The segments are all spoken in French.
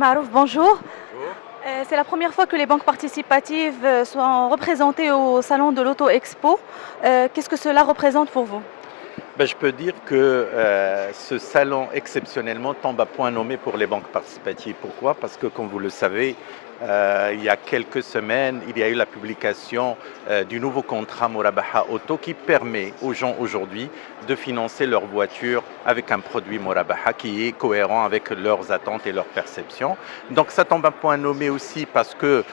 Marouf, bonjour. Bonjour. C'est la première fois que les banques participatives sont représentées au salon de l'Auto Expo. Qu'est-ce que cela représente pour vous? Ben, je peux dire que ce salon, exceptionnellement, tombe à point nommé pour les banques participatives. Pourquoi? Parce que, comme vous le savez, il y a quelques semaines, il y a eu la publication du nouveau contrat Murabaha Auto qui permet aux gens aujourd'hui de financer leur voiture avec un produit Murabaha qui est cohérent avec leurs attentes et leurs perceptions. Donc ça tombe à point nommé aussi parce que,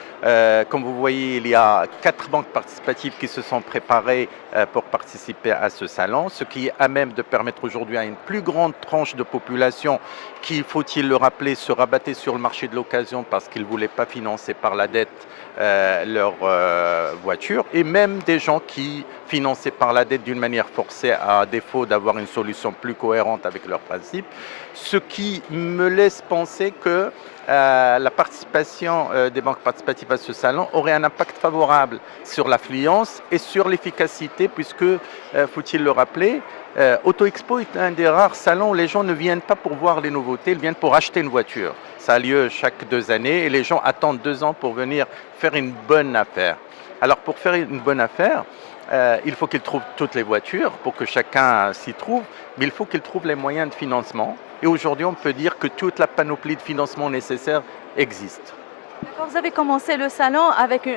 comme vous voyez, il y a 4 banques participatives qui se sont préparées pour participer à ce salon, ce qui est à même de permettre aujourd'hui à une plus grande tranche de population qui, faut-il le rappeler, se rabattait sur le marché de l'occasion parce qu'ils ne voulaient pas financer par la dette leur voiture, et même des gens qui finançaient par la dette d'une manière forcée à défaut d'avoir une solution plus cohérente avec leurs principes, ce qui me laisse penser que la participation des banques participatives à ce salon aurait un impact favorable sur l'affluence et sur l'efficacité, puisque, faut-il le rappeler, Auto Expo est un des rares salons où les gens ne viennent pas pour voir les nouveautés, ils viennent pour acheter une voiture. Ça a lieu chaque 2 années et les gens attendent 2 ans pour venir faire une bonne affaire. Alors pour faire une bonne affaire, il faut qu'ils trouvent toutes les voitures pour que chacun s'y trouve, mais il faut qu'ils trouvent les moyens de financement. Et aujourd'hui, on peut dire que toute la panoplie de financement nécessaire existe. D'accord, vous avez commencé le salon avec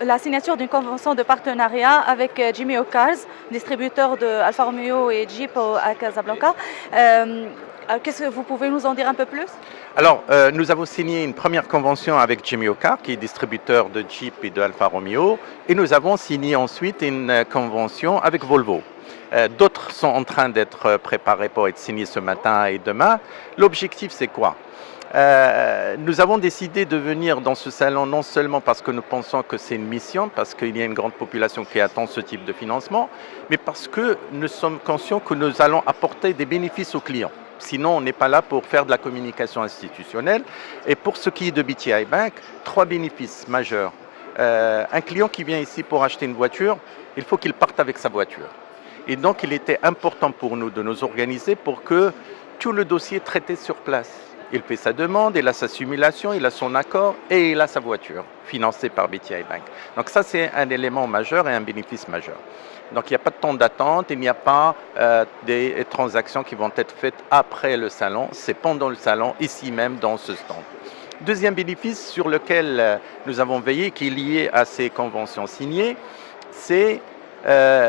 la signature d'une convention de partenariat avec Jimmy Cars, distributeur de Alfa Romeo et Jeep à Casablanca. Qu'est-ce que vous pouvez nous en dire un peu plus? Alors, nous avons signé une première convention avec Jimmy Car, qui est distributeur de Jeep et de Alfa Romeo, et nous avons signé ensuite une convention avec Volvo. D'autres sont en train d'être préparés pour être signés ce matin et demain. L'objectif, c'est quoi? Nous avons décidé de venir dans ce salon non seulement parce que nous pensons que c'est une mission, parce qu'il y a une grande population qui attend ce type de financement, mais parce que nous sommes conscients que nous allons apporter des bénéfices aux clients. Sinon, on n'est pas là pour faire de la communication institutionnelle. Et pour ce qui est de BTI Bank, 3 bénéfices majeurs. Un client qui vient ici pour acheter une voiture, il faut qu'il parte avec sa voiture. Et donc, il était important pour nous de nous organiser pour que tout le dossier est traité sur place. Il fait sa demande, il a sa simulation, il a son accord et il a sa voiture financée par BTI Bank. Donc ça, c'est un élément majeur et un bénéfice majeur. Donc il n'y a pas de temps d'attente, il n'y a pas des transactions qui vont être faites après le salon, c'est pendant le salon, ici même dans ce stand. Deuxième bénéfice sur lequel nous avons veillé, qui est lié à ces conventions signées, c'est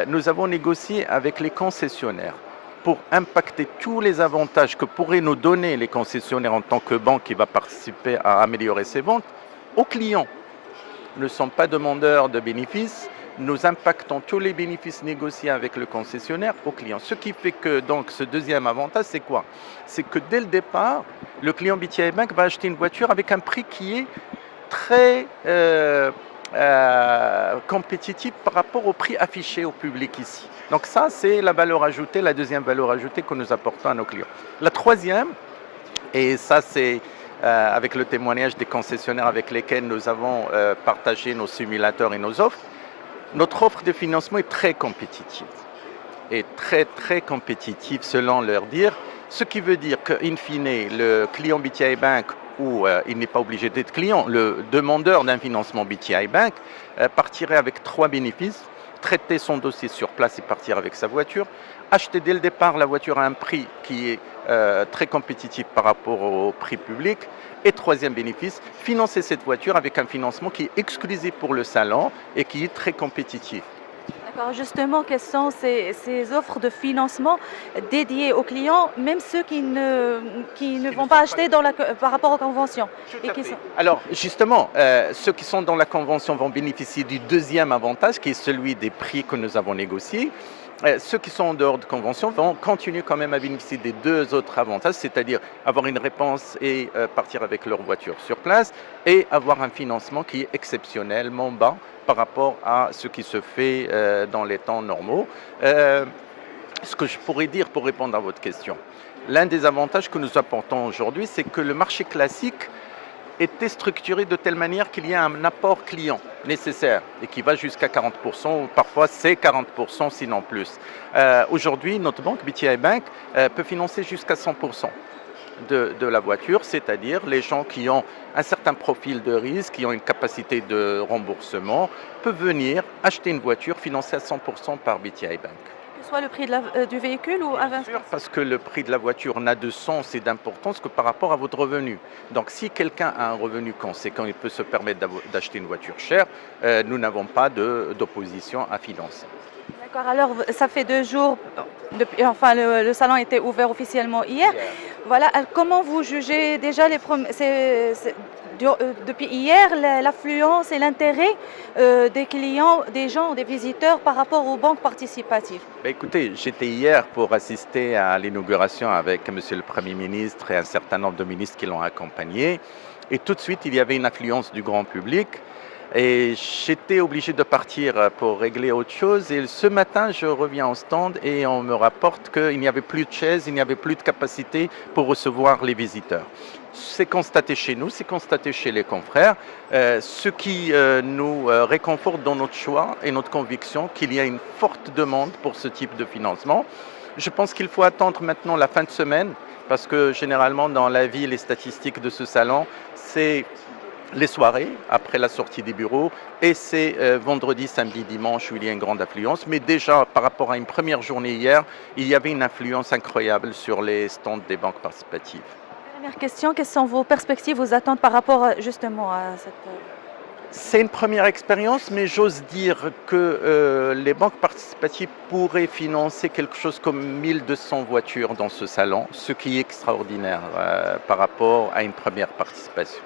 nous avons négocié avec les concessionnaires pour impacter tous les avantages que pourraient nous donner les concessionnaires en tant que banque qui va participer à améliorer ses ventes aux clients. Nous ne sommes pas demandeurs de bénéfices, nous impactons tous les bénéfices négociés avec le concessionnaire aux clients. Ce qui fait que donc ce deuxième avantage, c'est quoi? C'est que dès le départ, le client BTI Bank va acheter une voiture avec un prix qui est très compétitif par rapport au prix affiché au public ici. Donc ça, c'est la valeur ajoutée, la deuxième valeur ajoutée que nous apportons à nos clients. La troisième, et ça c'est avec le témoignage des concessionnaires avec lesquels nous avons partagé nos simulateurs et nos offres, notre offre de financement est très compétitive. Et très très compétitive selon leur dire, ce qui veut dire qu'in fine, le client BTI Bank, ou il n'est pas obligé d'être client, le demandeur d'un financement BTI Bank partirait avec 3 bénéfices: traiter son dossier sur place et partir avec sa voiture, acheter dès le départ la voiture à un prix qui est très compétitif par rapport au prix public, et troisième bénéfice, financer cette voiture avec un financement qui est exclusif pour le salon et qui est très compétitif. D'accord, justement, quelles sont ces offres de financement dédiées aux clients, même ceux qui ne Qui ne vont pas sont pas acheter dans par rapport aux conventions Tout et à qui fait. sont... Alors justement, ceux qui sont dans la convention vont bénéficier du deuxième avantage, qui est celui des prix que nous avons négociés. Ceux qui sont en dehors de convention vont continuer quand même à bénéficier des 2 autres avantages, c'est-à-dire avoir une réponse et partir avec leur voiture sur place, et avoir un financement qui est exceptionnellement bas par rapport à ce qui se fait dans les temps normaux. Euh, Ce que je pourrais dire pour répondre à votre question, l'un des avantages que nous apportons aujourd'hui, c'est que le marché classique était structuré de telle manière qu'il y a un apport client nécessaire et qui va jusqu'à 40%, ou parfois c'est 40%, sinon plus. Aujourd'hui, notre banque, BTI Bank, peut financer jusqu'à 100% de la voiture, c'est-à-dire les gens qui ont un certain profil de risque, qui ont une capacité de remboursement, peuvent venir acheter une voiture financée à 100% par BTI Bank. Que ce soit le prix du véhicule ou à 20%. Bien sûr, parce que le prix de la voiture n'a de sens et d'importance que par rapport à votre revenu. Donc si quelqu'un a un revenu conséquent, il peut se permettre d'acheter une voiture chère, nous n'avons pas d'opposition à financer. D'accord, alors ça fait 2 jours, enfin le salon était ouvert officiellement hier. Voilà, comment vous jugez déjà depuis hier l'affluence et l'intérêt des clients, des gens, des visiteurs par rapport aux banques participatives? Ben, écoutez, j'étais hier pour assister à l'inauguration avec Monsieur le Premier ministre et un certain nombre de ministres qui l'ont accompagné. Et tout de suite, il y avait une affluence du grand public. Et j'étais obligé de partir pour régler autre chose. Et ce matin, je reviens au stand et on me rapporte qu'il n'y avait plus de chaises, il n'y avait plus de capacité pour recevoir les visiteurs. C'est constaté chez nous, c'est constaté chez les confrères, ce qui nous réconforte dans notre choix et notre conviction qu'il y a une forte demande pour ce type de financement. Je pense qu'il faut attendre maintenant la fin de semaine parce que généralement dans la vie, les statistiques de ce salon, c'est les soirées après la sortie des bureaux et c'est vendredi, samedi, dimanche où il y a une grande affluence. Mais déjà par rapport à une première journée hier, il y avait une influence incroyable sur les stands des banques participatives. Dernière question, quelles sont vos perspectives, vos attentes par rapport justement à cette... C'est une première expérience, mais j'ose dire que les banques participatives pourraient financer quelque chose comme 1200 voitures dans ce salon, ce qui est extraordinaire par rapport à une première participation.